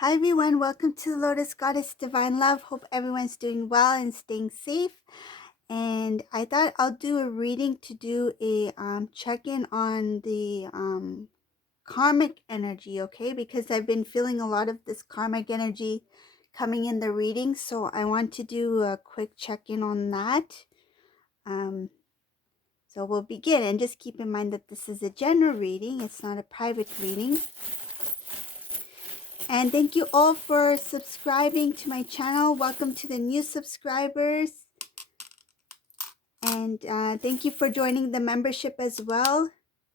Hi everyone, welcome to the Lotus Goddess Divine Love. Hope everyone's doing well and staying safe. And I thought I'll do a reading to do a check-in on the karmic energy, okay? Because I've been feeling a lot of this karmic energy coming in the reading, so I want to do a quick check-in on that. So we'll begin, and just keep in mind that this is a general reading, it's not a private reading. And thank you all for subscribing to my channel. Welcome to the new subscribers. And thank you for joining the membership as well.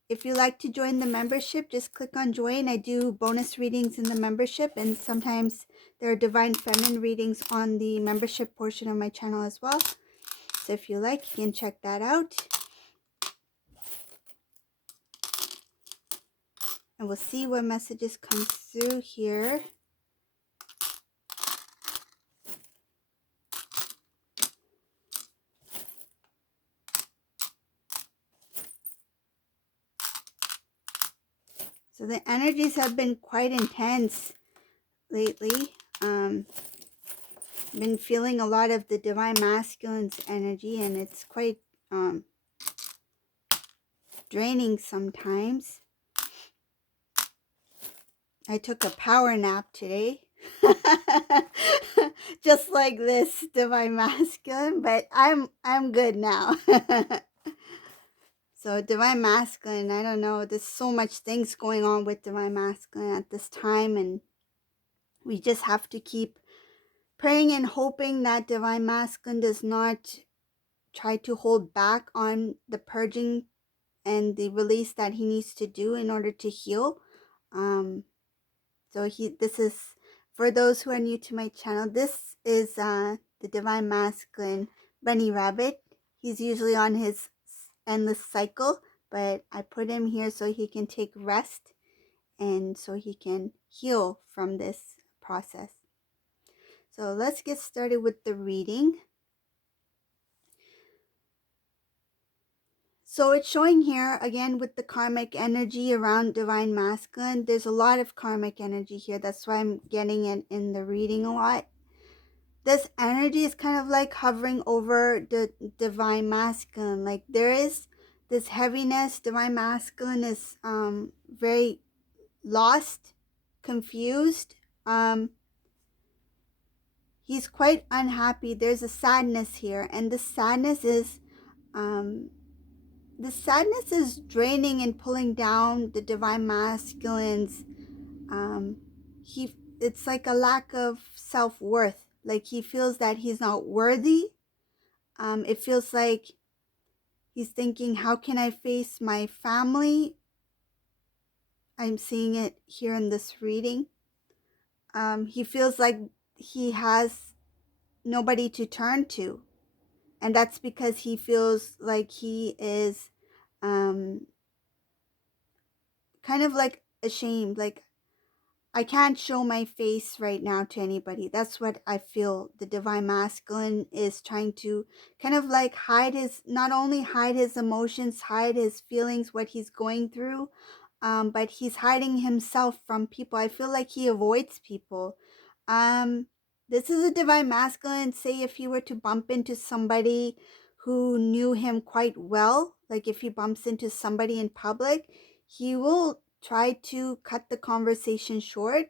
If you like to join the membership, just click on join. I do bonus readings in the membership, and sometimes there are divine feminine readings on the membership portion of my channel as well. So if you like, you can check that out. And we'll see what messages come through here. So the energies have been quite intense lately. Been feeling a lot of the divine masculine's energy, and it's quite draining sometimes. I took a power nap today. Just like this divine masculine, but I'm good now. So divine masculine, I don't know, there's so much things going on with divine masculine at this time, and we just have to keep praying and hoping that divine masculine does not try to hold back on the purging and the release that he needs to do in order to heal. This is, for those who are new to my channel, this is the divine masculine bunny rabbit. He's usually on his endless cycle, but I put him here so he can take rest and so he can heal from this process. So let's get started with the reading. So it's showing here, again, with the karmic energy around divine masculine. There's a lot of karmic energy here. That's why I'm getting it in the reading a lot. This energy is kind of like hovering over the divine masculine. Like there is this heaviness. Divine masculine is very lost, confused. He's quite unhappy. There's a sadness here. And the sadness is... the sadness is draining and pulling down the divine masculine's it's like a lack of self-worth. Like he feels that he's not worthy. It feels like he's thinking, how can I face my family? I'm seeing it here in this reading. He feels like he has nobody to turn to, and that's because he feels like he is kind of like ashamed, like I can't show my face right now to anybody. That's what I feel the divine masculine is trying to kind of like hide his, not only hide his emotions, hide his feelings, what he's going through, but he's hiding himself from people. I feel like he avoids people. This is a divine masculine. Say if he were to bump into somebody who knew him quite well, like if he bumps into somebody in public, he will try to cut the conversation short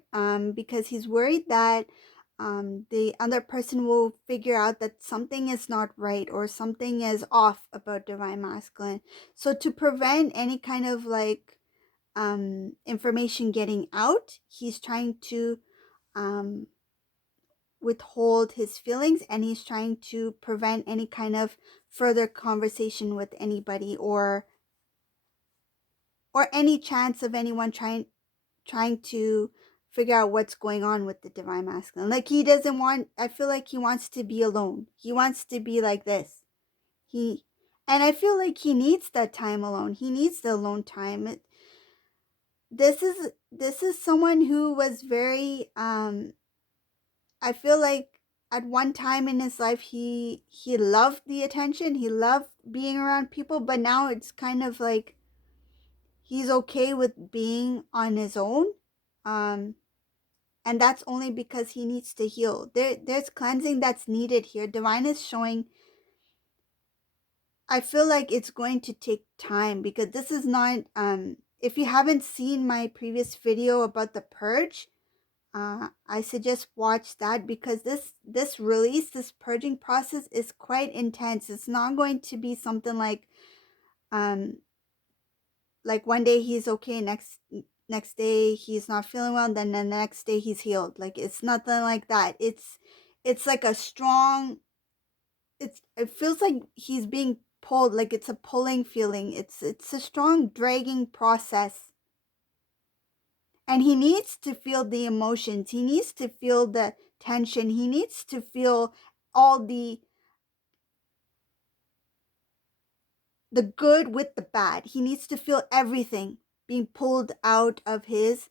because he's worried that the other person will figure out that something is not right or something is off about divine masculine. So to prevent any kind of like information getting out, he's trying to withhold his feelings, and he's trying to prevent any kind of further conversation with anybody or any chance of anyone trying to figure out what's going on with the divine masculine. Like he doesn't want, I feel like he wants to be alone. He wants to be like this. And I feel like he needs that time alone. He needs the alone time. This is someone who was very I feel like at one time in his life he loved the attention. He loved being around people, but now it's kind of like he's okay with being on his own. And that's only because he needs to heal. There's cleansing that's needed here. Divine is showing, I feel like it's going to take time, because this is not, if you haven't seen my previous video about the purge, I suggest watch that, because this release, this purging process is quite intense. It's not going to be something um like one day he's okay, next day he's not feeling well, and then the next day he's healed. Like, it's nothing like that. It's like a strong, it feels like he's being pulled, like it's a pulling feeling. It's a strong dragging process. And he needs to feel the emotions. He needs to feel the tension. He needs to feel all the good with the bad. He needs to feel everything being pulled out of his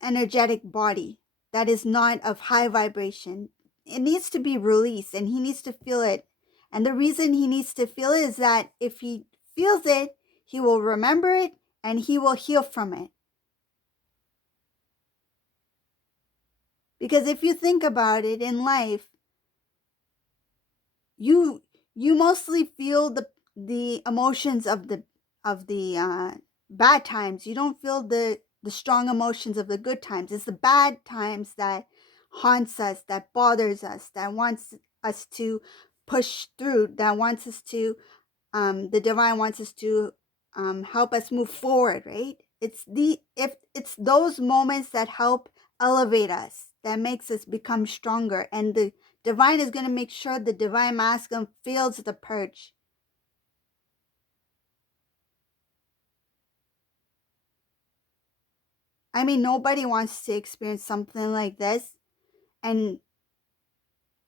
energetic body that is not of high vibration. It needs to be released, and he needs to feel it. And the reason he needs to feel it is that if he feels it, he will remember it and he will heal from it. Because if you think about it, in life, you mostly feel the emotions of the bad times. You don't feel the strong emotions of the good times. It's the bad times that haunts us, that bothers us, that wants us to push through, that wants us to the divine wants us to help us move forward, right? It's those moments that help elevate us, that makes us become stronger. And the divine is going to make sure the divine masculine feels the purge. I mean, nobody wants to experience something like this. And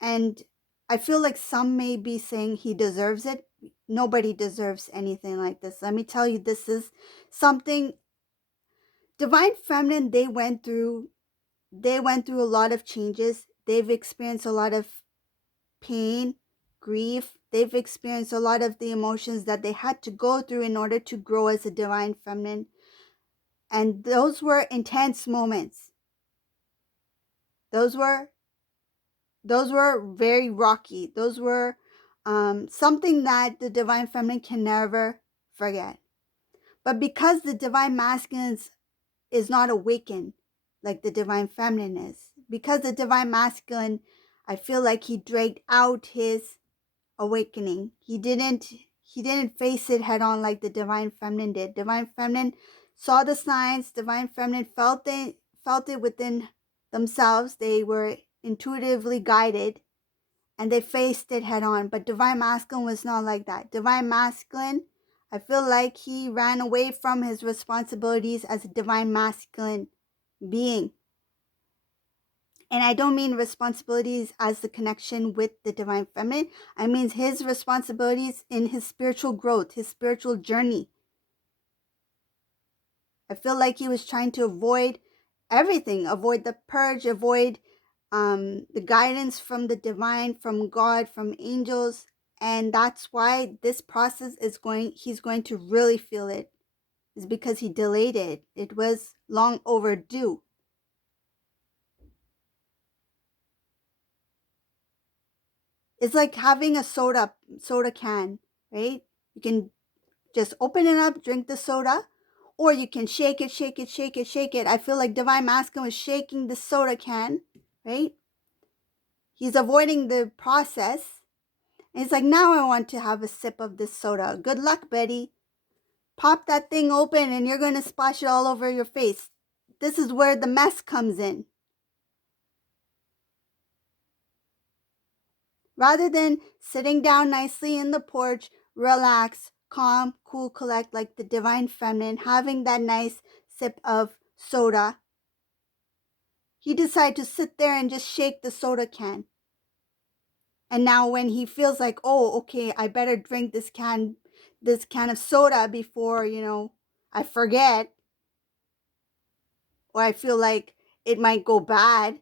I feel like some may be saying he deserves it. Nobody deserves anything like this. Let me tell you, this is something divine feminine, they went through a lot of changes. They've experienced a lot of pain, grief. They've experienced a lot of the emotions that they had to go through in order to grow as a divine feminine. And those were intense moments. Those were very rocky. Those were something that the divine feminine can never forget. But because the divine masculine is not awakened like the divine feminine is, because the divine masculine, I feel like he dragged out his awakening. He didn't face it head on like the divine feminine did. Divine feminine saw the signs. Divine feminine felt it within themselves. They were intuitively guided, and they faced it head on. But divine masculine was not like that. Divine masculine, I feel like he ran away from his responsibilities as a divine masculine being. And I don't mean responsibilities as the connection with the divine feminine. I mean his responsibilities in his spiritual growth, his spiritual journey. I feel like he was trying to avoid everything, avoid the purge, avoid the guidance from the divine, from God, from angels. And that's why this process he's going to really feel it, is because he delayed it. It was long overdue. It's like having a soda can, right? You can just open it up, drink the soda, or you can shake it, shake it, shake it, shake it. I feel like divine masculine was shaking the soda can, right? He's avoiding the process. And he's like, now I want to have a sip of this soda. Good luck, Betty. Pop that thing open and you're going to splash it all over your face. This is where the mess comes in. Rather than sitting down nicely in the porch, relax, calm, cool, collect, like the divine feminine, having that nice sip of soda, he decided to sit there and just shake the soda can. And now when he feels like, oh, okay, I better drink this can of soda before, I forget, or I feel like it might go bad,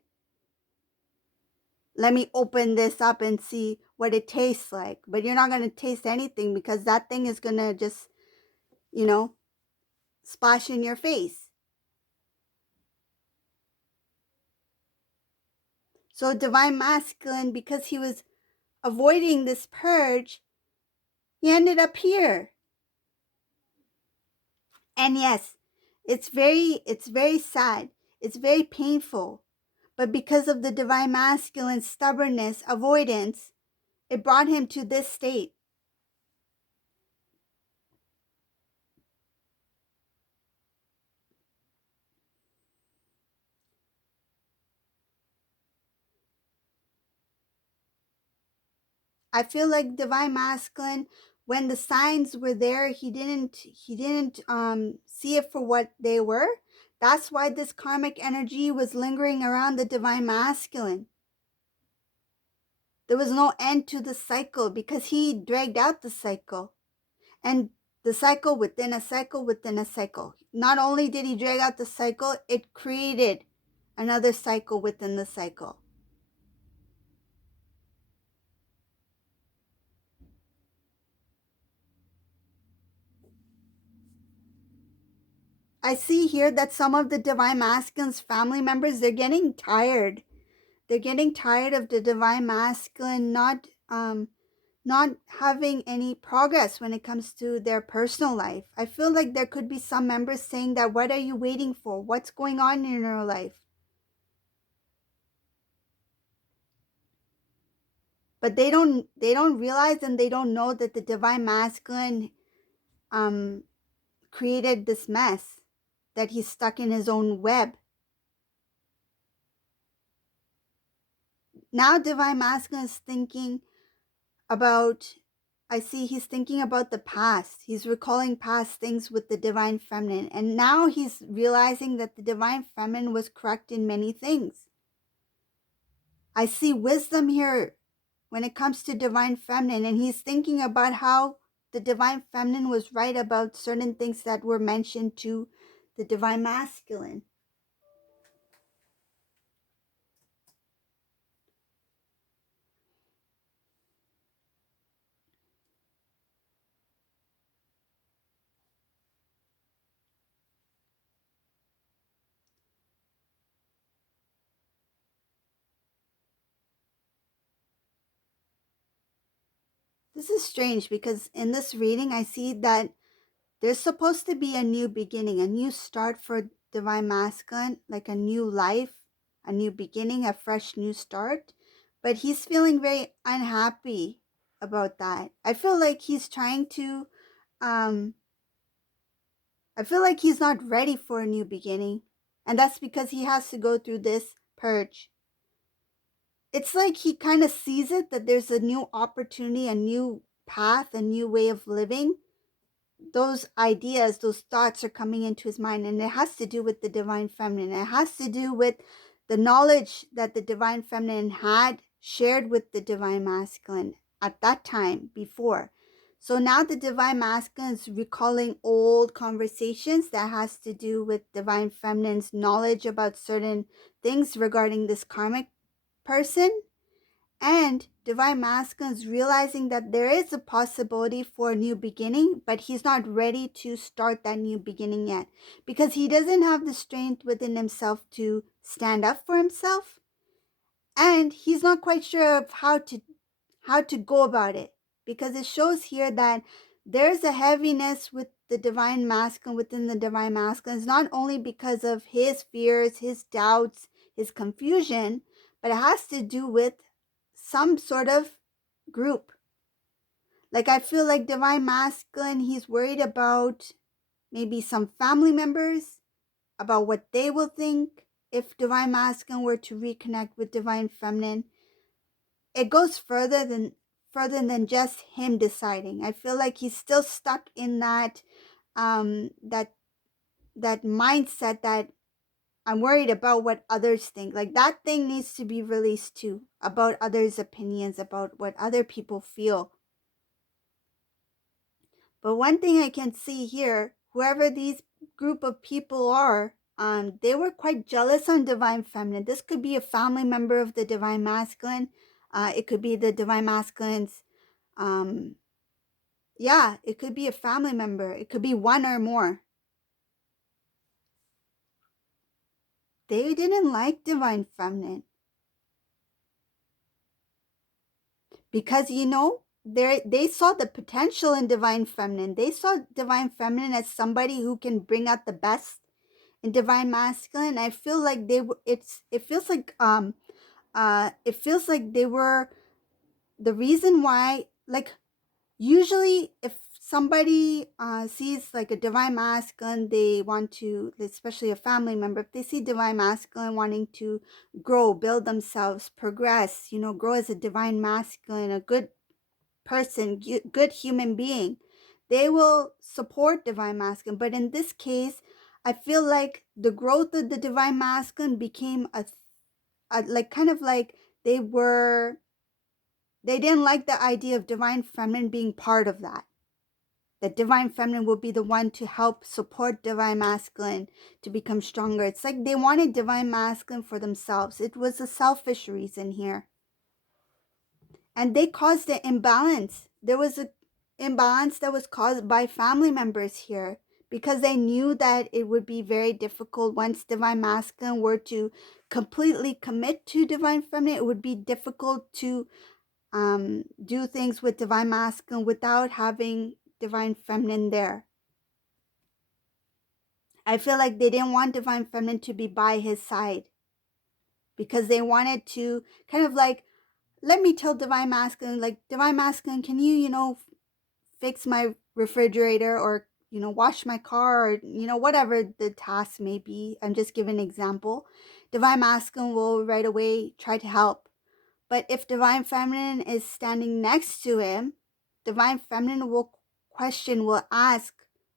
let me open this up and see what it tastes like. But you're not going to taste anything, because that thing is going to just, splash in your face. So divine masculine, because he was avoiding this purge, he ended up here. And yes, it's very sad. It's very painful. But because of the divine masculine stubbornness, avoidance, it brought him to this state. I feel like divine masculine, when the signs were there, he didn't see it for what they were. That's why this karmic energy was lingering around the divine masculine. There was no end to the cycle because he dragged out the cycle. And the cycle within a cycle within a cycle. Not only did he drag out the cycle, it created another cycle within the cycle. I see here that some of the divine masculine's family members, they're getting tired. They're getting tired of the divine masculine not having any progress when it comes to their personal life. I feel like there could be some members saying that, what are you waiting for? What's going on in your life? But they don't realize, and they don't know that the divine masculine um created this mess, that he's stuck in his own web. Now divine masculine is thinking about, I see he's thinking about the past. He's recalling past things with the divine feminine. And now he's realizing that the divine feminine was correct in many things. I see wisdom here when it comes to divine feminine. And he's thinking about how the divine feminine was right about certain things that were mentioned to the divine masculine. This is strange because in this reading, I see that there's supposed to be a new beginning, a new start for divine masculine, like a new life, a new beginning, a fresh new start. But he's feeling very unhappy about that. Um, I feel like he's not ready for a new beginning. And that's because he has to go through this purge. It's like he kind of sees it, that there's a new opportunity, a new path, a new way of living. Those ideas, those thoughts are coming into his mind, and it has to do with the divine feminine. It has to do with the knowledge that the divine feminine had shared with the divine masculine at that time before. So now the divine masculine is recalling old conversations that has to do with divine feminine's knowledge about certain things regarding this karmic person. And divine masculine is realizing that there is a possibility for a new beginning, but he's not ready to start that new beginning yet because he doesn't have the strength within himself to stand up for himself, and he's not quite sure of how to go about it, because it shows here that there's a heaviness with the divine masculine, within the divine masculine. It's not only because of his fears, his doubts, his confusion, but it has to do with some sort of group. Like, I feel like divine masculine, he's worried about maybe some family members, about what they will think if divine masculine were to reconnect with divine feminine. It goes further than just him deciding. I feel like he's still stuck in um that that mindset that I'm worried about what others think. Like, that thing needs to be released too, about others' opinions, about what other people feel. But one thing I can see here, whoever these group of people are, they were quite jealous on divine feminine. This could be a family member of the divine masculine. It could be the divine masculine's, yeah, it could be a family member. It could be one or more. they didn't like divine feminine because they saw the potential in divine feminine. They saw divine feminine as somebody who can bring out the best in divine masculine. I feel like it feels like they were the reason why, like, usually if somebody sees like a divine masculine, they want to, especially a family member, if they see divine masculine wanting to grow, build themselves, progress, grow as a divine masculine, a good person, good human being, they will support divine masculine. But in this case, I feel like the growth of the divine masculine became a like kind of like they were they didn't like the idea of divine feminine being part of that. That divine feminine would be the one to help support divine masculine to become stronger. It's like they wanted divine masculine for themselves. It was a selfish reason here. And they caused an imbalance. There was an imbalance that was caused by family members here because they knew that it would be very difficult once divine masculine were to completely commit to divine feminine. It would be difficult to do things with divine masculine without having divine feminine there. I feel like they didn't want divine feminine to be by his side because they wanted to kind of like, let me tell divine masculine, like, divine masculine, can you, fix my refrigerator, or, wash my car, or, whatever the task may be. I'm just giving an example. Divine masculine will right away try to help. But if divine feminine is standing next to him, divine feminine will question, will ask,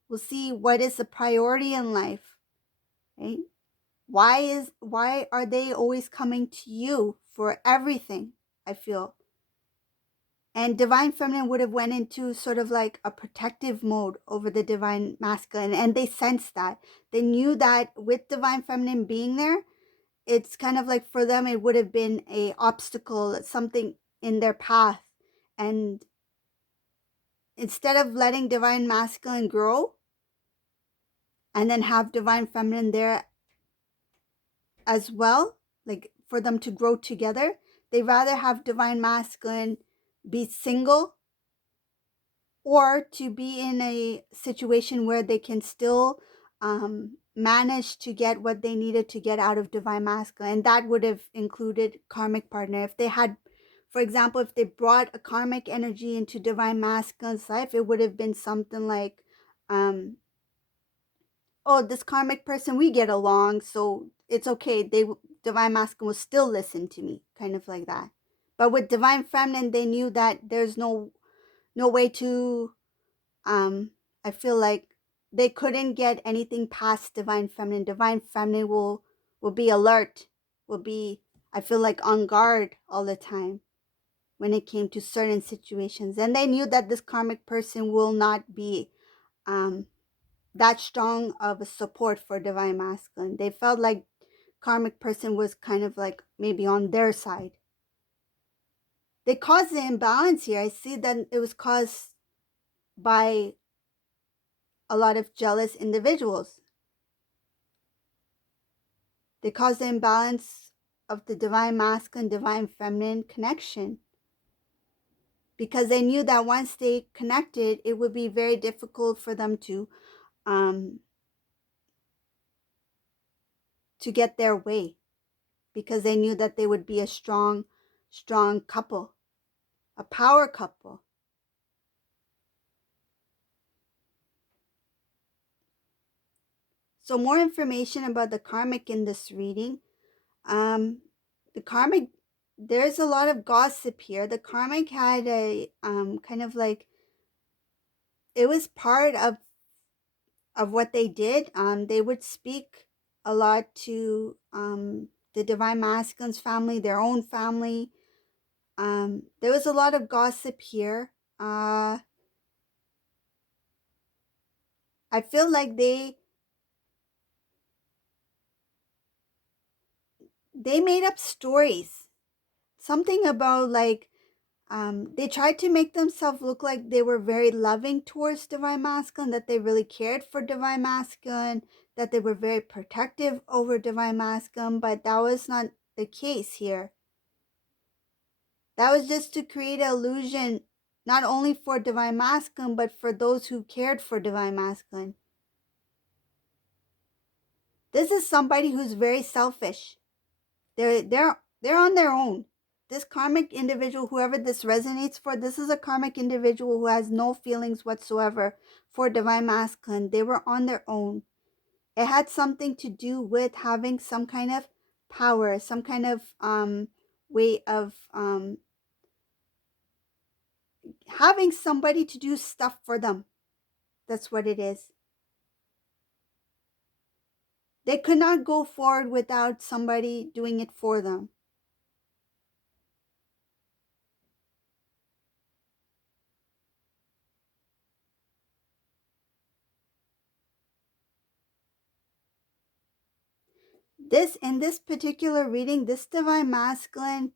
will see what is the priority in life, right? Why are they always coming to you for everything? I feel. And divine feminine would have went into sort of like a protective mode over the divine masculine, and they sensed that. They knew that with divine feminine being there, it's kind of like for them it would have been a obstacle, something in their path. And instead of letting divine masculine grow and then have divine feminine there as well, like for them to grow together, they rather have divine masculine be single, or to be in a situation where they can still manage to get what they needed to get out of divine masculine. And that would have included karmic partner. If they had, for example, if they brought a karmic energy into divine masculine's life, it would have been something like, oh, this karmic person, we get along, so it's okay. Divine masculine will still listen to me, kind of like that. But with divine feminine, they knew that there's no way to I feel like they couldn't get anything past divine feminine. Divine feminine will be alert, will be, I feel like, on guard all the time when it came to certain situations. And they knew that this karmic person will not be that strong of a support for divine masculine. They felt like karmic person was kind of like maybe on their side. They caused the imbalance here. I see that it was caused by a lot of jealous individuals. They caused the imbalance of the divine masculine, divine feminine connection, because they knew that once they connected, it would be very difficult for them um, to get their way, because they knew that they would be a strong couple, a power couple. So more information about the karmic in this reading. The karmic, there's a lot of gossip here. The karmic had a kind of like, it was part of what they did. They would speak a lot to the divine masculine's family, their own family. There was a lot of gossip here. I feel like they made up stories. Something about like They tried to make themselves look like they were very loving towards divine masculine, that they really cared for divine masculine, that they were very protective over divine masculine, but that was not the case here. That was just to create an illusion, not only for divine masculine, but for those who cared for divine masculine. This is somebody who's very selfish. They're on their own. This karmic individual, whoever this resonates for, this is a karmic individual who has no feelings whatsoever for divine masculine. They were on their own. It had something to do with having some kind of power, some kind of way of having somebody to do stuff for them. That's what it is. They could not go forward without somebody doing it for them. This, in this particular reading, this divine masculine,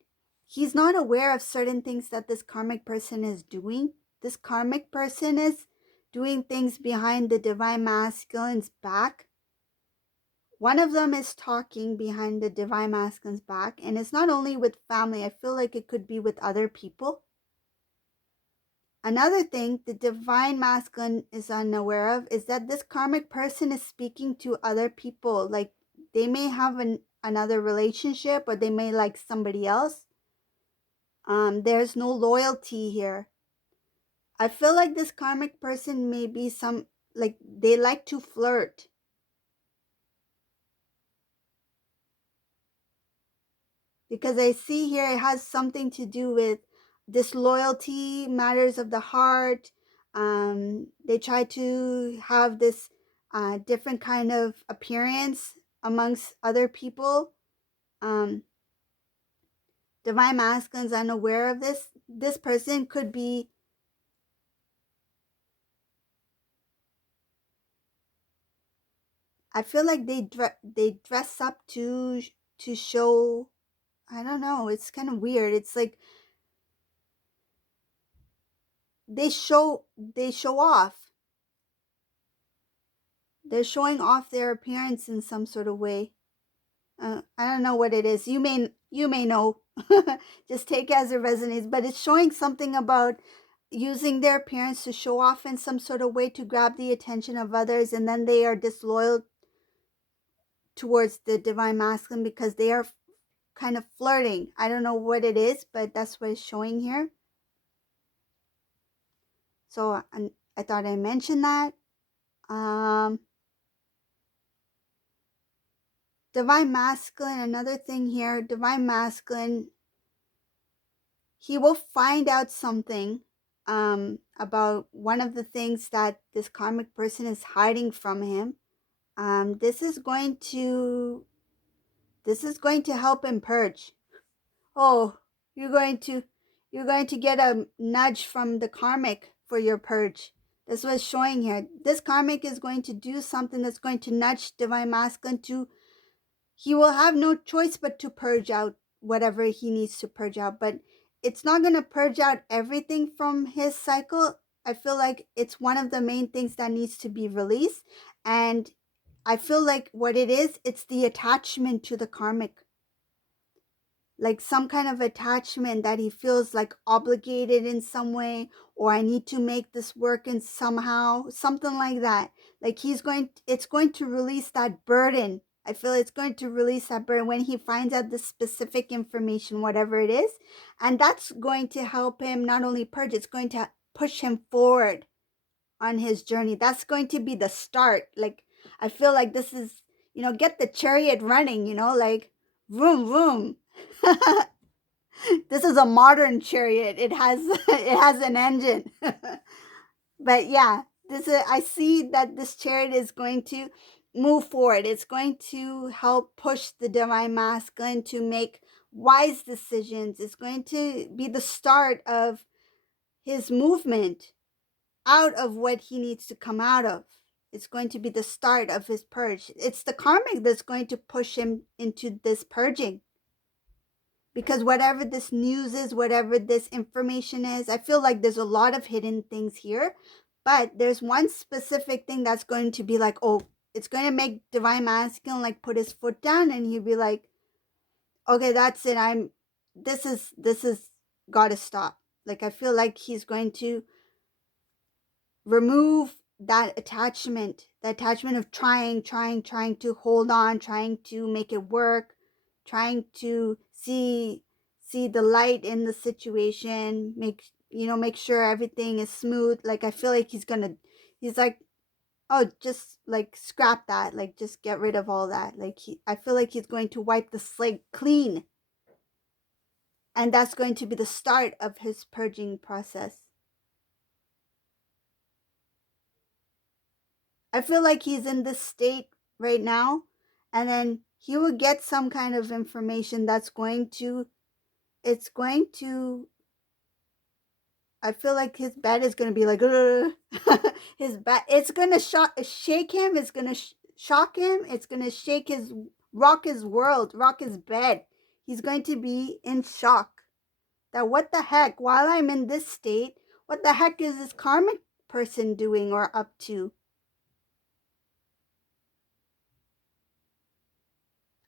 he's not aware of certain things that this karmic person is doing. This karmic person is doing things behind the divine masculine's back. One of them is talking behind the divine masculine's back, and it's not only with family. I feel like it could be with other people. Another thing the divine masculine is unaware of is that this karmic person is speaking to other people. Like, they may have another relationship, or they may like somebody else. There's no loyalty here. I feel like this karmic person may be like, they like to flirt. Because I see here it has something to do with disloyalty, matters of the heart. They try to have this different kind of appearance amongst other people. Divine masculine's unaware of this. This person could be I feel like they dress up to show. I don't know. It's kind of weird. It's like they show off. They're showing off their appearance in some sort of way. I don't know what it is. You may know. Just take it as it resonates. But it's showing something about using their appearance to show off in some sort of way to grab the attention of others, and then they are disloyal towards the divine masculine because they are kind of flirting. I don't know what it is, but that's what it's showing here. So I thought I mentioned that. Divine masculine, another thing here, divine masculine, he will find out something about one of the things that this karmic person is hiding from him. This is going to help him purge. Oh, you're going to get a nudge from the karmic for your purge. That's what's showing here. This karmic is going to do something that's going to nudge divine masculine to. He will have no choice but to purge out whatever he needs to purge out. But it's not going to purge out everything from his cycle. I feel like it's one of the main things that needs to be released. And I feel like what it is, it's the attachment to the karmic. Like some kind of attachment that he feels like obligated in some way, or I need to make this work in somehow, something like that. Like it's going to release that burden. I feel it's going to release that burden when he finds out the specific information, whatever it is. And that's going to help him not only purge, it's going to push him forward on his journey. That's going to be the start. Like, I feel like this is, get the chariot running, like, vroom, vroom. This is a modern chariot. It has it has an engine. But yeah, I see that this chariot is going to move forward. It's going to help push the divine masculine to make wise decisions. It's going to be the start of his movement out of what he needs to come out of. It's going to be the start of his purge. It's the karmic that's going to push him into this purging. Because whatever this news is, whatever this information is, I feel like there's a lot of hidden things here. But there's one specific thing that's going to be like, oh, it's going to make Divine Masculine like put his foot down, and he'll be like, okay, that's it. This is gotta stop. Like, I feel like he's going to remove the attachment of trying to hold on, trying to make it work, trying to see the light in the situation, make sure everything is smooth. Like, I feel like he's like, oh, just like scrap that, like just get rid of all that. Like, I feel like he's going to wipe the slate clean, and that's going to be the start of his purging process. I feel like he's in this state right now, and then he will get some kind of information that's going to, it's going to, I feel like his bed is going to be like, his bed, it's going to shake him, it's going to shock him, it's going to rock his world, rock his bed. He's going to be in shock that what the heck, while I'm in this state, what the heck is this karmic person doing or up to?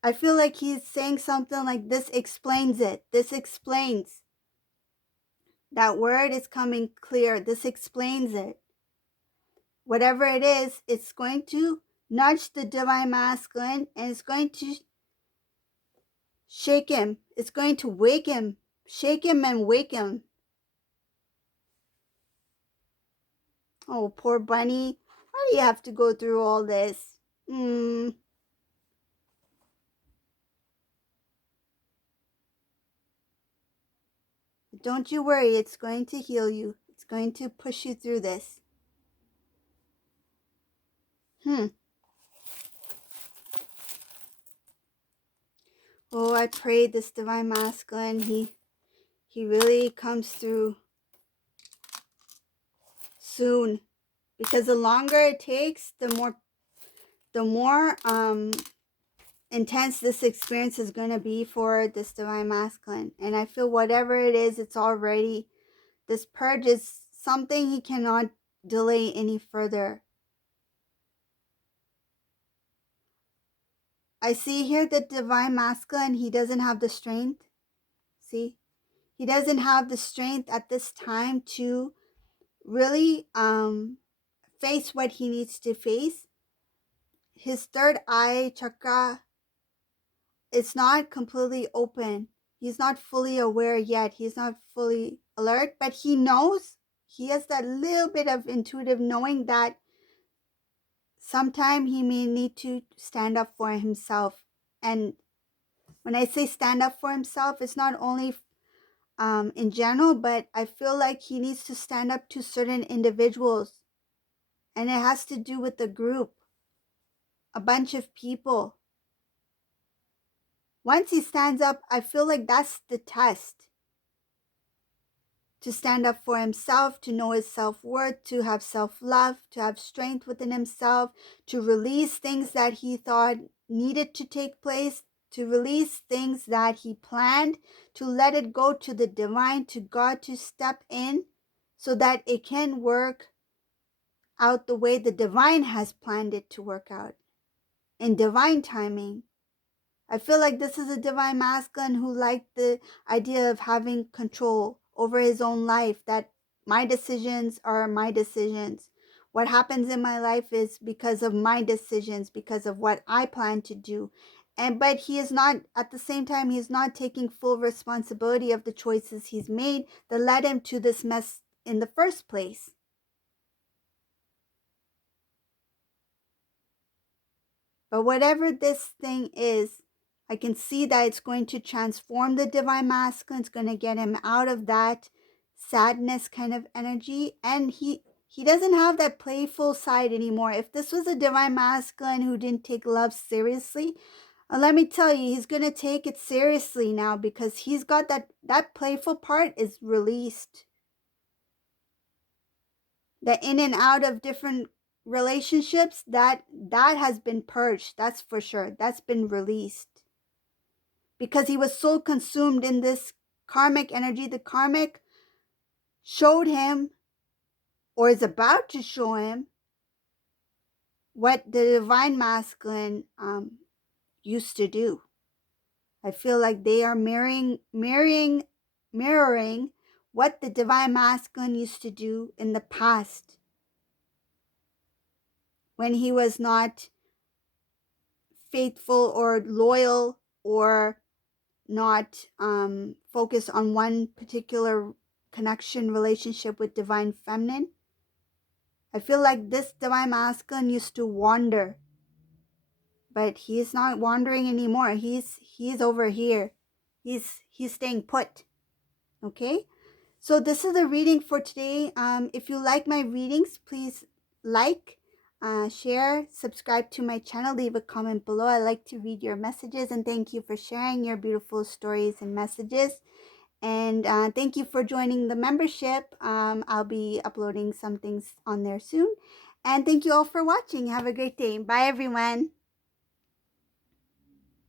I feel like he's saying something like, this explains it. This explains. That word is coming clear. This explains it. Whatever it is, it's going to nudge the Divine Masculine, and it's going to shake him. It's going to wake him. Shake him and wake him. Oh, poor bunny. Why do you have to go through all this? Don't you worry, it's going to heal you. It's going to push you through this. Oh, I pray this Divine Masculine, he really comes through soon. Because the longer it takes, the more intense this experience is going to be for this Divine Masculine. And I feel whatever it is, it's already, this purge is something he cannot delay any further. I see here that Divine Masculine, he doesn't have the strength. See? He doesn't have the strength at this time to really face what he needs to face. His third eye chakra, it's not completely open. He's not fully aware yet. He's not fully alert, but he knows, he has that little bit of intuitive knowing that sometime he may need to stand up for himself. And when I say stand up for himself, it's not only in general, but I feel like he needs to stand up to certain individuals. And it has to do with the group, a bunch of people. Once he stands up, I feel like that's the test. To stand up for himself, to know his self-worth, to have self-love, to have strength within himself, to release things that he thought needed to take place, to release things that he planned, to let it go to the divine, to God, to step in so that it can work out the way the divine has planned it to work out in divine timing. I feel like this is a Divine Masculine who liked the idea of having control over his own life, that my decisions are my decisions. What happens in my life is because of my decisions, because of what I plan to do. But he is not, at the same time, he's not taking full responsibility of the choices he's made that led him to this mess in the first place. But whatever this thing is, I can see that it's going to transform the Divine Masculine. It's going to get him out of that sadness kind of energy. And he doesn't have that playful side anymore. If this was a Divine Masculine who didn't take love seriously, let me tell you, he's going to take it seriously now, because he's got that playful part is released. The in and out of different relationships, that has been purged. That's for sure. That's been released. because he was so consumed in this karmic energy. The karmic showed him, or is about to show him, what the divine masculine used to do. I feel like they are mirroring what the divine masculine used to do in the past when he was not faithful or loyal, or not focused on one particular connection, relationship with divine feminine. I feel like this divine masculine used to wander, but he's not wandering anymore. He's over here. He's staying put. Okay? So this is the reading for today. If you like my readings, please like, share, subscribe to my channel, leave a comment below. I like to read your messages, and thank you for sharing your beautiful stories and messages. And thank you for joining the membership. I'll be uploading some things on there soon. And thank you all for watching. Have a great day. Bye, everyone.